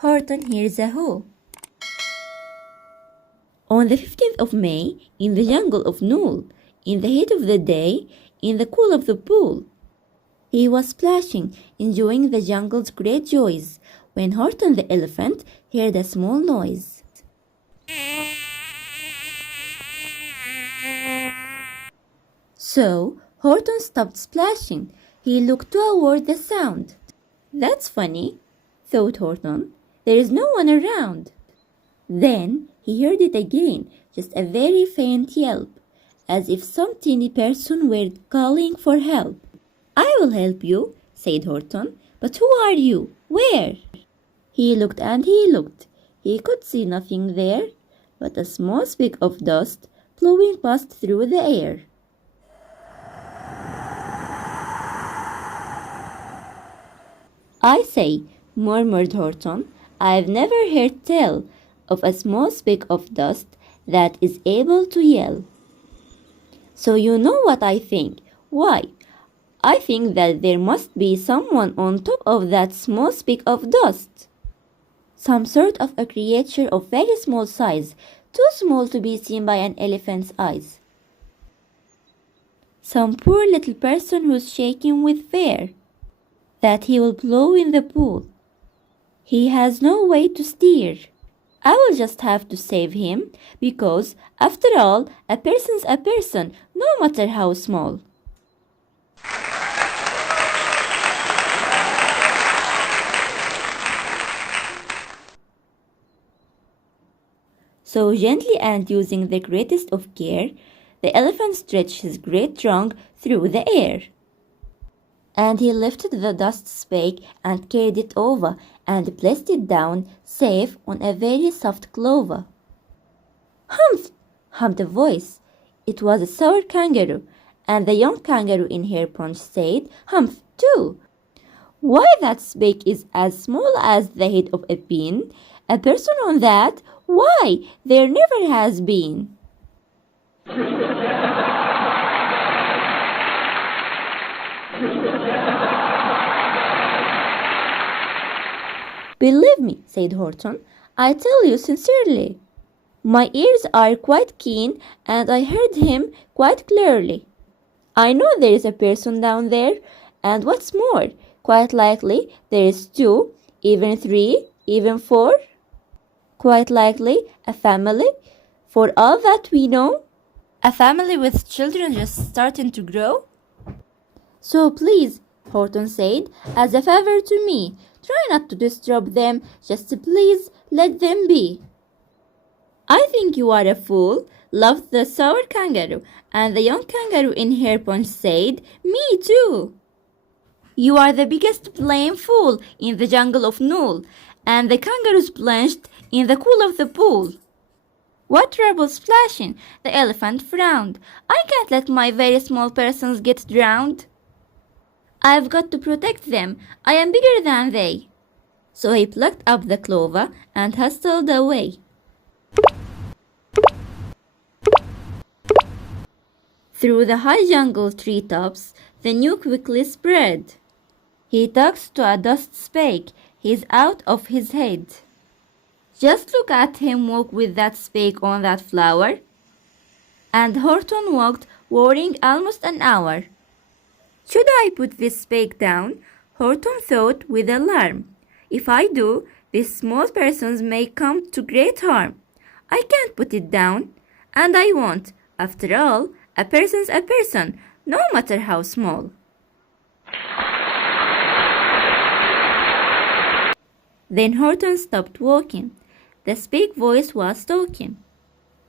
Horton hears a who. On the 15th of May, in the jungle of Nool, in the heat of the day, in the cool of the pool, he was splashing, enjoying the jungle's great joys, when Horton the elephant heard a small noise. So Horton stopped splashing. He looked toward the sound. That's funny, thought Horton. There is no one around. Then he heard it again, just a very faint yelp, as if some teeny person were calling for help. I will help you, said Horton. But who are you? Where? He looked and he looked. He could see nothing there but a small speck of dust blowing past through the air. I say, murmured Horton, I've never heard tell of a small speck of dust that is able to yell. So you know what I think. Why? I think that there must be someone on top of that small speck of dust. Some sort of a creature of very small size, too small to be seen by an elephant's eyes. Some poor little person who's shaking with fear that he will blow in the pool. He has no way to steer. I will just have to save him, because, after all, a person's a person, no matter how small. So gently and using the greatest of care, the elephant stretched his great trunk through the air. And he lifted the dust speck and carried it over and placed it down safe on a very soft clover. Humph! hummed a voice. It was a sour kangaroo, and the young kangaroo in Hair Punch said, Humph, too. Why, that speck is as small as the head of a pin. A person on that? Why, there never has been. Believe me, said Horton, I tell you sincerely. My ears are quite keen, and I heard him quite clearly. I know there is a person down there, and what's more, quite likely there is 2, even 3, even 4. Quite likely a family, for all that we know. A family with children just starting to grow. So please, Horton said, as a favor to me, try not to disturb them, just please let them be. I think you are a fool, laughed the sour kangaroo, and the young kangaroo in Hair Punch said, Me too. You are the biggest blame fool in the jungle of Nool, and the kangaroos plunged in the cool of the pool. What trouble splashing? The elephant frowned. I can't let my very small persons get drowned. I've got to protect them. I am bigger than they. So he plucked up the clover and hustled away. Through the high jungle treetops, the news quickly spread. He talks to a dust speck. He's out of his head. Just look at him walk with that speck on that flower. And Horton walked, worrying almost an hour. Should I put this speck down? Horton thought with alarm. If I do, these small persons may come to great harm. I can't put it down, and I won't. After all, a person's a person, no matter how small. Then Horton stopped walking. The speck voice was talking.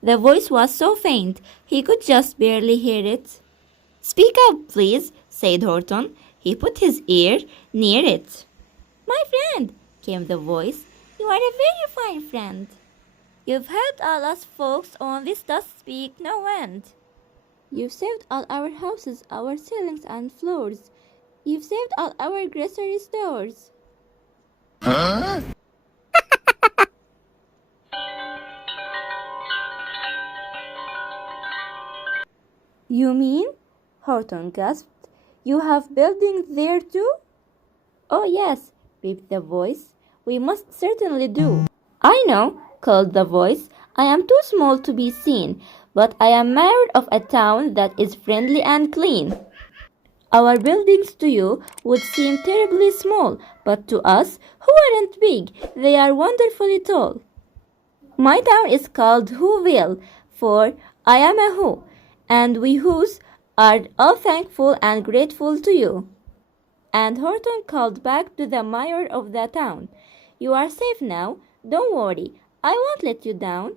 The voice was so faint, he could just barely hear it. Speak up, please, said Horton. He put his ear near it. My friend, came the voice, you are a very fine friend. You've helped all us folks on this dust speak no end. You've saved all our houses, our ceilings and floors. You've saved all our grocery stores. Huh? You mean? Horton gasped. You have buildings there too? Oh yes, beeped the voice. We must certainly do. I know, called the voice. I am too small to be seen, but I am mayor of a town that is friendly and clean. Our buildings to you would seem terribly small, but to us, who aren't big, they are wonderfully tall. My town is called Whoville, for I am a Who, and we Whos are all thankful and grateful to you. And Horton called back to the mayor of the town, You are safe now, don't worry, I won't let you down.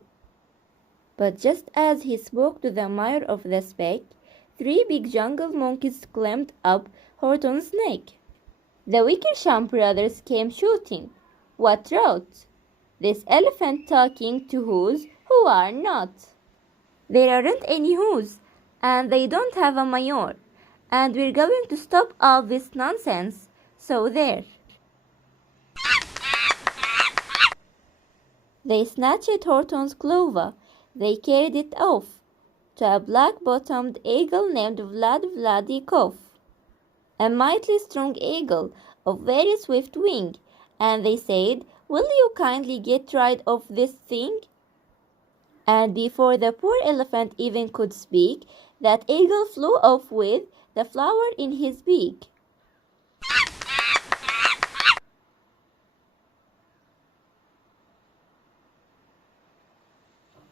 But just as he spoke to the mayor of the speck, 3 big jungle monkeys climbed up Horton's neck. The Wickersham brothers came shooting. What rot! This elephant talking to Whos who are not. There aren't any Whos, and they don't have a mayor, and we're going to stop all this nonsense, so there. They snatched Horton's clover. They carried it off to a black-bottomed eagle named Vladikov, a mighty strong eagle of very swift wing, and they said, Will you kindly get rid of this thing? And before the poor elephant even could speak, that eagle flew off with the flower in his beak.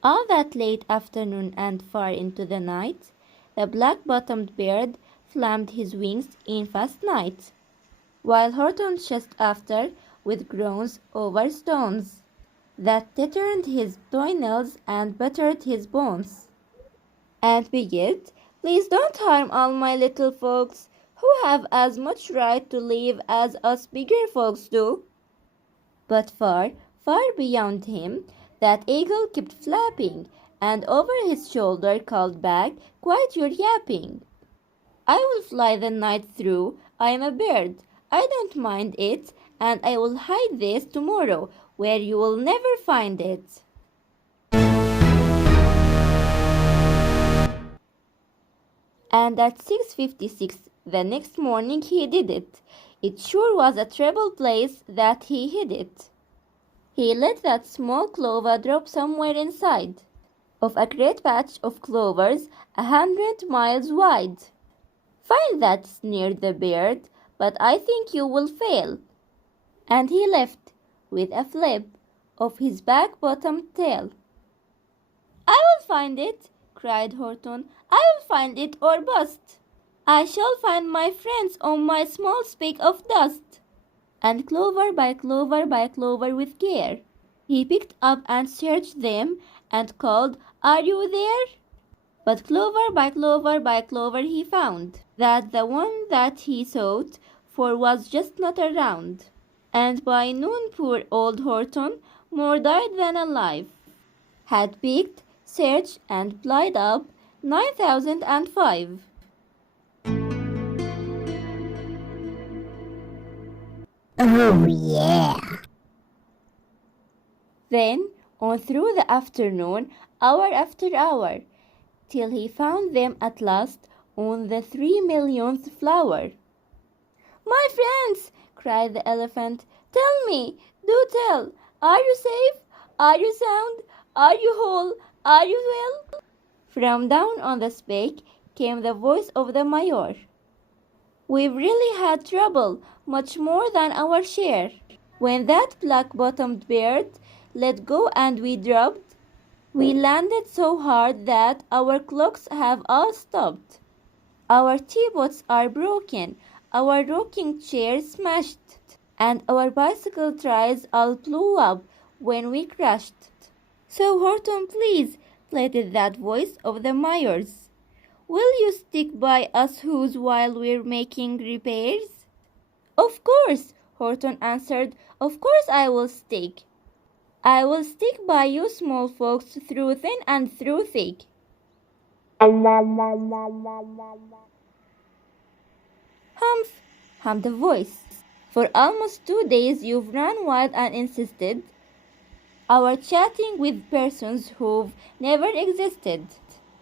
All that late afternoon and far into the night, the black-bottomed bird flapped his wings in fast night, while Horton chased after with groans over stones that tittered his toenails and battered his bones, and begged, Please don't harm all my little folks, who have as much right to live as us bigger folks do. But far, far beyond him, that eagle kept flapping, and over his shoulder called back, Quiet your yapping. I will fly the night through, I am a bird, I don't mind it, and I will hide this tomorrow, where you will never find it. And at 6:56 the next morning he did it. It sure was a terrible place that he hid it. He let that small clover drop somewhere inside of a great patch of clovers 100 miles wide. Find that, sneered the bird, but I think you will fail. And he left with a flip of his back-bottomed tail. I will find it, cried Horton. I will find it or bust. I shall find my friends on my small speck of dust. And clover by clover by clover with care, he picked up and searched them and called, Are you there? But clover by clover by clover he found that the one that he sought for was just not around. And by noon poor old Horton, more dead than alive, had picked, searched, and plied up 9,005. Oh, yeah. Then, on through the afternoon, hour after hour, till he found them at last on the 3,000,000th flower. My friends, cried the elephant, tell me, do tell, are you safe? Are you sound? Are you whole? Are you well? From down on the speck came the voice of the mayor. We've really had trouble, much more than our share. When that black-bottomed bird let go and we dropped, we landed so hard that our clocks have all stopped. Our teapots are broken, our rocking chairs smashed, and our bicycle tires all blew up when we crashed. So Horton, please, pleaded that voice of the mayor's. Will you stick by us Whos while we're making repairs? Of course, Horton answered. Of course I will stick. I will stick by you small folks through thin and through thick. Humph, hummed the voice. For almost 2 days you've run wild and insisted our chatting with persons who've never existed.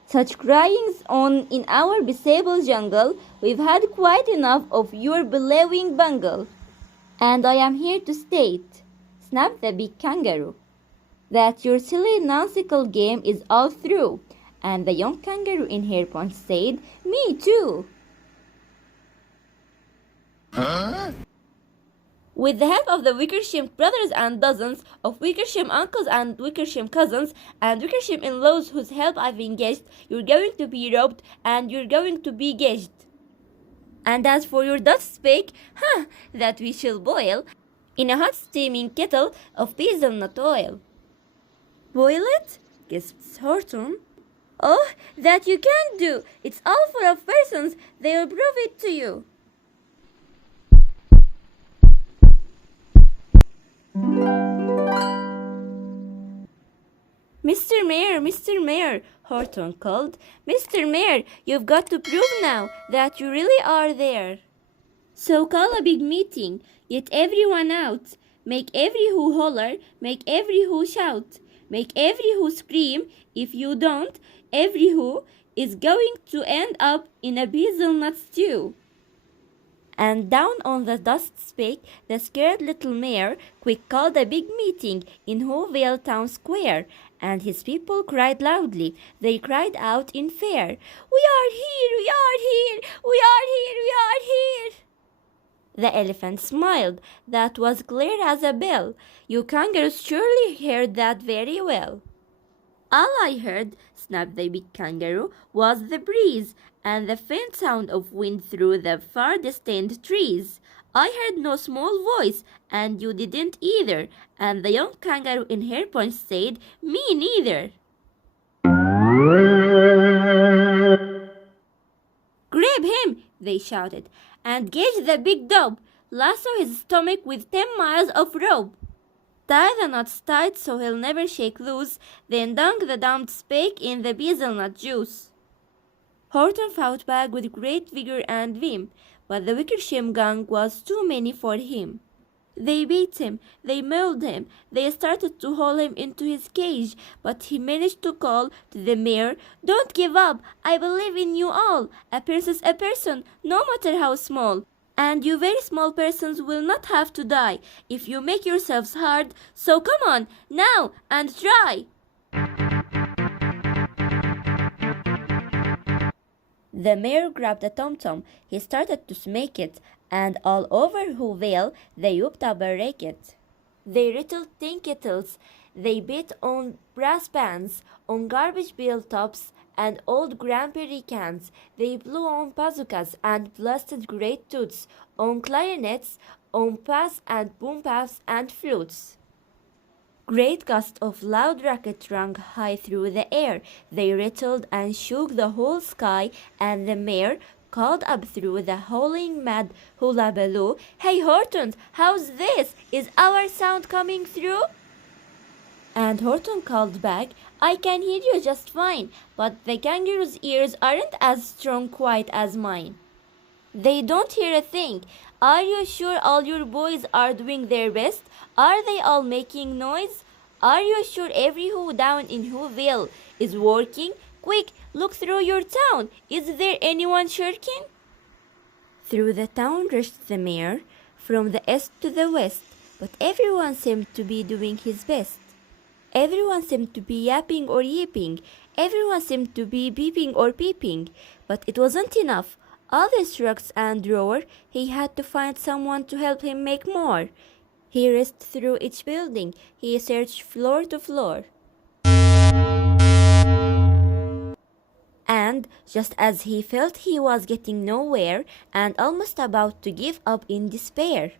Such cryings on in our disabled jungle, we've had quite enough of your bellowing bungle. And I am here to state snapped the big kangaroo. "That your silly nonsensical game is all through." And the young kangaroo in her paunch said, "Me too." With the help of the Wickersham brothers and dozens of Wickersham uncles and Wickersham cousins and Wickersham in-laws whose help I've engaged, you're going to be robbed and you're going to be gauged. And as for your dust bake, that we shall boil in a hot steaming kettle of hazelnut oil. "Boil it?" gasped Horton. "Oh, that you can't do. It's all full of persons. They'll prove it to you." Mr. Mayor, Horton called. "Mr. Mayor, you've got to prove now that you really are there. So call a big meeting, get everyone out, make every who holler, make every who shout, make every who scream. If you don't, every who is going to end up in a hazelnut stew." And down on the dust spake the scared little mayor, quick called a big meeting in Whoville town square, and his people cried loudly. They cried out in fear, "We are here, we are here, we are here, we are here." The elephant smiled. "That was clear as a bell. You kangaroos surely heard that very well." "All I heard," snapped the big kangaroo, "was the breeze and the faint sound of wind through the far distant trees. I heard no small voice, and you didn't either." And the young kangaroo in her paunch said, "Me neither." "Grab him," they shouted, "and gauge the big dope. Lasso his stomach with 10 miles of rope. Tie the knots tight so he'll never shake loose, then dunk the damned spake in the hazelnut juice." Horton fought back with great vigor and vim, but the Wickersham gang was too many for him. They beat him, they mauled him, they started to haul him into his cage, but he managed to call to the mayor, "Don't give up, I believe in you all. A person's a person, no matter how small. And you very small persons will not have to die if you make yourselves hard, so come on, now, and try." The mayor grabbed a tom-tom. He started to smake it, and all over Whoville they whooped up a racket. They rattled tin kettles, they beat on brass pans, on garbage pail tops, and old grandberry cans. They blew on bazookas and blasted great toots, on clarinets, on pass and boom puffs and flutes. Great gusts of loud racket rang high through the air. They rattled and shook the whole sky, and the mayor called up through the howling mad hullabaloo, "Hey Horton, how's this? Is our sound coming through?" And Horton called back, "I can hear you just fine, but the kangaroo's ears aren't as strong quite as mine. They don't hear a thing. Are you sure all your boys are doing their best? Are they all making noise? Are you sure every who down in Whoville is working? Quick, look through your town. Is there anyone shirking?" Through the town rushed the mayor, from the east to the west, but everyone seemed to be doing his best. Everyone seemed to be yapping or yipping. Everyone seemed to be beeping or peeping. But it wasn't enough. All this rucks and roar, he had to find someone to help him make more. He raced through each building. He searched floor to floor. And just as he felt he was getting nowhere and almost about to give up in despair,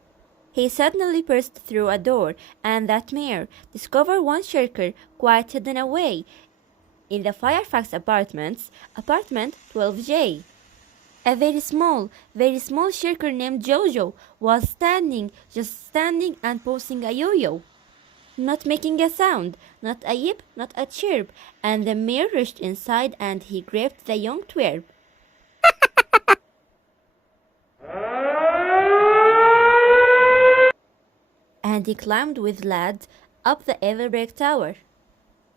he suddenly burst through a door, and that mayor discovered one shirker quite hidden away in the Firefax Apartments, apartment 12J. A very small shirker named Jojo was just standing and posing a yo-yo. Not making a sound, not a yip, not a chirp, and the mayor rushed inside and he grabbed the young twerp. And he climbed with lads up the Everbrick Tower.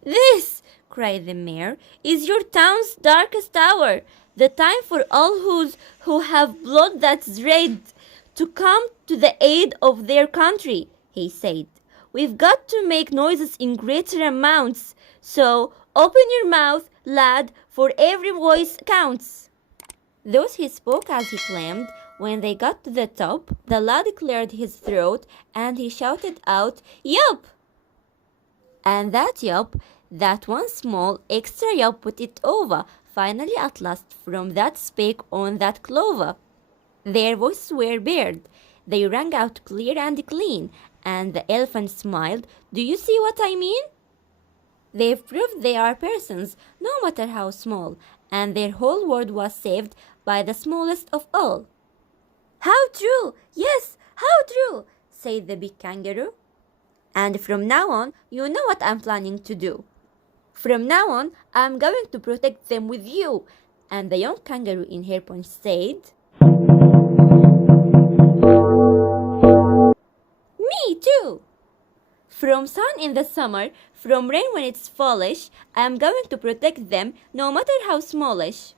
"This," cried the mayor, "is your town's darkest hour. The time for all who have blood that's red to come to the aid of their country," he said. We've got to make noises in greater amounts. So open your mouth, lad, for every voice counts. Thus he spoke as he climbed. When they got to the top, the lad cleared his throat and he shouted out, "Yup!" And that yup, that one small extra yup put it over. Finally, at last, from that spake on that clover. Their voices were bared. They rang out clear and clean, and the elephant smiled. Do you see what I mean? They've proved they are persons, no matter how small, and their whole world was saved by the smallest of all. How true! Yes, how true! said the big kangaroo. And from now on, you know what I'm planning to do. From now on, I'm going to protect them with you. And the young kangaroo in Hair Punch said, Me too! From sun in the summer, from rain when it's fallish, I'm going to protect them no matter how smallish.